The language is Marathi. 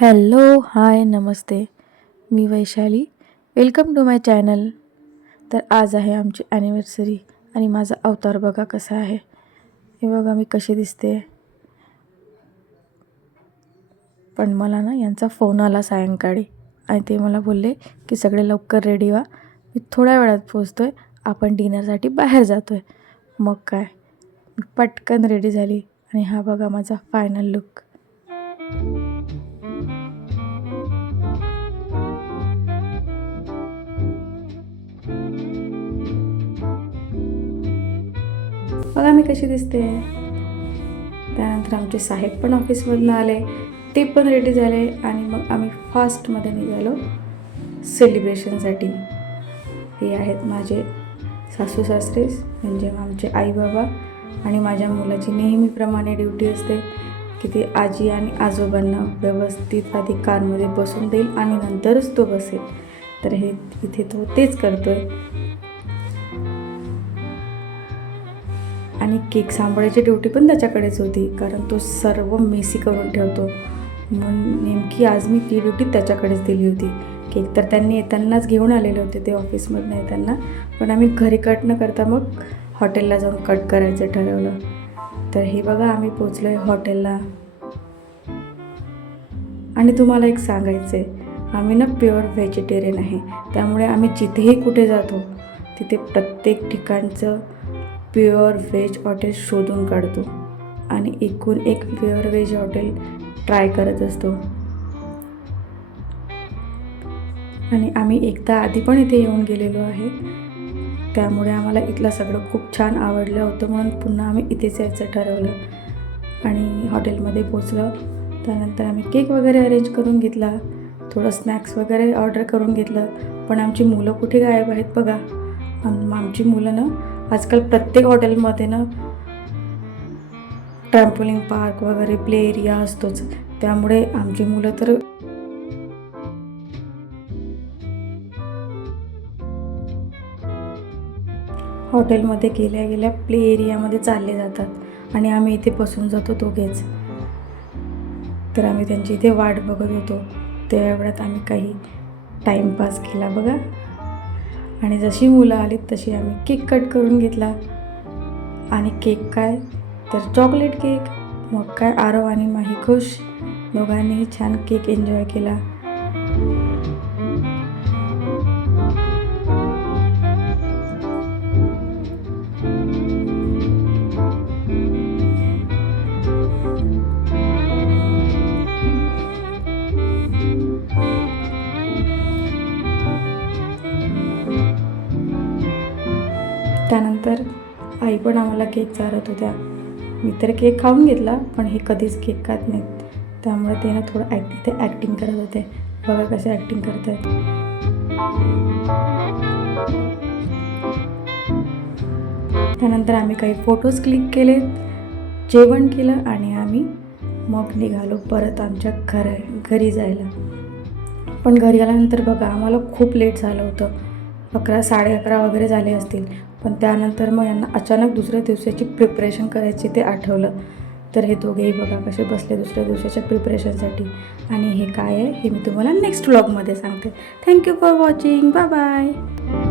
हॅलो, हाय, नमस्ते. मी Vaishali. Welcome to my channel. तर आज आहे आमची ॲनिव्हर्सरी आणि माझा अवतार बघा कसा आहे. हे बघा मी कशी दिसते. पण मला ना यांचा फोन आला सायंकाळी आणि ते मला बोलले की सगळे लवकर रेडी व्हा, मी थोड्या वेळात पोचतो आहे, आपण डिनरसाठी बाहेर जातो आहे. मग काय, मी पटकन रेडी झाली आणि हा बघा माझा फायनल लुक. बघा मी कशी दिसते. त्यानंतर आमचे साहेब पण ऑफिसमधून आले, ते पण रेडी झाले आणि मग आम्ही फास्टमध्ये निघालो सेलिब्रेशनसाठी. हे आहेत माझे सासू सासरे, म्हणजे आमचे आई बाबा, आणि माझ्या मुलाची नेहमीप्रमाणे ड्युटी असते की ते आजी आणि आजोबांना व्यवस्थित आधी कारमध्ये बसून देईल आणि नंतरच तो बसेल. तर हे इथे तो तेच करतो आहे. आणि केक सांभाळायची ड्युटी पण त्याच्याकडेच होती, कारण तो सर्व मेसी करून ठेवतो. म्हणून नेमकी आज मी ती ड्युटी त्याच्याकडेच दिली होती. केक तर त्यांनी येतानाच घेऊन आलेले होते ते ऑफिसमधून येताना, पण आम्ही घरी कट न करता मग हॉटेलला जाऊन कट करायचं ठरवलं. तर हे बघा आम्ही पोचलो आहे हॉटेलला. आणि तुम्हाला एक सांगायचं आहे, आम्ही ना प्युअर व्हेजिटेरियन आहे, त्यामुळे आम्ही जिथेही कुठे जातो तिथे प्रत्येक ठिकाणचं प्युअर व्हेज हॉटेल शोधून काढतो आणि एकूण एक प्युअर व्हेज हॉटेल ट्राय करत असतो. आणि आम्ही एकदा आधी पण इथे येऊन गेलेलो आहे, त्यामुळे आम्हाला इथलं सगळं खूप छान आवडलं होतं, म्हणून पुन्हा आम्ही इथेच यायचं ठरवलं. आणि हॉटेलमध्ये पोचलं. त्यानंतर आम्ही केक वगैरे अरेंज करून घेतला, थोडं स्नॅक्स वगैरे ऑर्डर करून घेतलं. पण आमची मुलं कुठे गायब आहेत बघा. आमची मुलं ना आजकाल प्रत्येक हॉटेलमध्ये ना ट्रॅम्पोलिन पार्क वगैरे प्ले एरिया असतोच, त्यामुळे आमची मुलं तर हॉटेलमध्ये गेल्या गेल्या प्ले एरियामध्ये चालले जातात आणि आम्ही इथे बसून जातो दोघेच. तर आम्ही त्यांची इथे वाट बघत होतो. त्या वेळात आम्ही काही टाईमपास केला बघा. आणि जशी मुलं आलीत तशी आम्ही केक कट करून घेतला. आणि केक काय तर चॉकलेट केक. मग काय आरव आणि माही खुश, दोघांनीही छान केक एन्जॉय केला. त्यानंतर आई पण आम्हाला केक चारत होत्या. मी तर केक खाऊन घेतला, पण हे कधीच केक खात नाहीत, त्यामुळे ते ना थोडं इथे ॲक्टिंग करत होते. बघा कसे ॲक्टिंग करत आहेत. त्यानंतर आम्ही काही फोटोज क्लिक केले, जेवण केलं आणि आम्ही मग निघालो परत आमच्या घरी जायला. पण घरी आल्यानंतर बघा आम्हाला खूप लेट झालं होतं. 11, 11:30 वगैरे झाले असतील. पण त्यानंतर मग यांना अचानक दुसऱ्या दिवसाची प्रिपरेशन करायची ते आठवलं. तर हे दोघेही बघा कसे बसले दुसऱ्या दिवसाच्या प्रिपरेशनसाठी. आणि हे काय आहे हे मी तुम्हाला नेक्स्ट व्लॉगमध्ये सांगते. Thank you for watching. Bye bye.